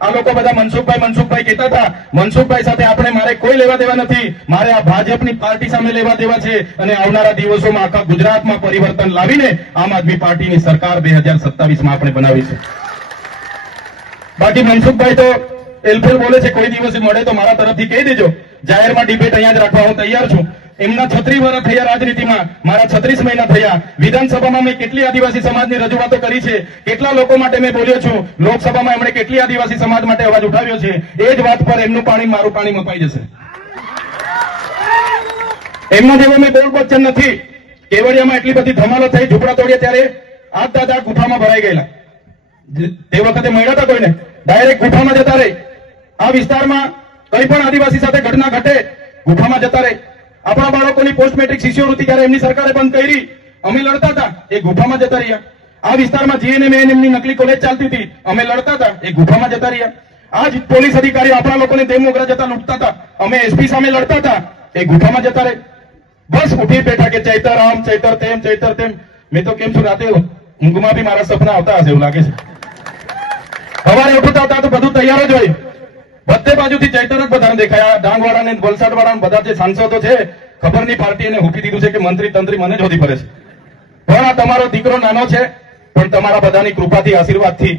આ લોકો બધા મનસુખભાઈ કહેતા હતા. મનસુખભાઈ સાથે આપણે મારે કોઈ લેવા દેવા નથી. મારે આ ભાજપની પાર્ટી સામે લેવા દેવા છે અને આવનારા દિવસોમાં આખા ગુજરાતમાં પરિવર્તન લાવીને આમ આદમી પાર્ટીની સરકાર 2027માં આપણે બનાવીશું. બાકી મનસુખભાઈ તો એલફેલ બોલે છે, કોઈ દિવસે મળે તો મારા તરફથી કહી દેજો. જાહેરમાં ડિબેટ અહીંયા જ રાખવા હું તૈયાર છું. એમના 36 વર્ષ થયા રાજનીતિમાં, મારા 36 મહિના થયા. વિધાનસભામાં મેં કેટલી આદિવાસી સમાજની રજૂઆતો કરી છે, કેટલા લોકો માટે મેં બોલ્યો છું. લોકસભામાં એમણે કેટલી આદિવાસી સમાજ માટે અવાજ ઉઠાવ્યો છે. એ જ વાત પર એમનું પાણી મારું પાણી મપાઈ જશે. એમના જેવો મેં બોલ બચ્ચન નથી. કેવડિયામાં એટલી બધી ધમાલો થઈ, ઝૂંપડા તોડ્યા ત્યારે આ દાદા ગુફામાં ભરાઈ ગયેલા. તે વખતે મળ્યા હતા કોઈને? ડાયરેક્ટ ગુફામાં જતા રહે. આ વિસ્તારમાં કઈ પણ આદિવાસી સાથે ઘટના ઘટે, ગુફામાં જતા રહે. આપણા બાળકોની પોસ્ટ મેટ્રિક શિષ્યવૃત્તિ જ્યારે એમની સરકારે બંધ કરી, અમે લડતા હતા, એ ગુફામાં જતા રહ્યા. આ વિસ્તારમાં જીએનએમ એમની નકલી કોલેજ ચાલતી હતી, અમે લડતા હતા, એ ગુફામાં જતા રહ્યા. આ જ પોલીસ અધિકારીઓ આપણા લોકોને દેવમોગરા જતા લૂંટતા હતા, અમે એસપી સામે લડતા હતા, એ ગુફામાં જતા રહે. બસ ઉઠી બેઠા કે ચૈતર આમ, ચૈતર તેમ, ચૈતર તેમ. મેં તો કેમ છું, રાતે ઊંઘમાં બી મારા સપના આવતા હશે એવું લાગે છે. સવારે ઉઠતા હતા તો બધું તૈયાર જ હોય. બધે બાજુથી ચૈતર જ બધાને દેખાયા. ડાંગવાળા ને વલસાડ વાળા બધા જે સાંસદો છે, ખબર નહીં પાર્ટી એને મૂકી દીધું છે કે મંત્રી તંત્રી મને જ હોધી પડે છે. પણ આ તમારો દીકરો નાનો છે, પણ તમારા બધાની કૃપાથી, આશીર્વાદથી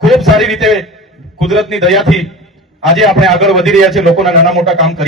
ખૂબ સારી રીતે કુદરતની દયાથી આજે આપણે આગળ વધી રહ્યા છીએ. લોકોના નાના મોટા કામ કરી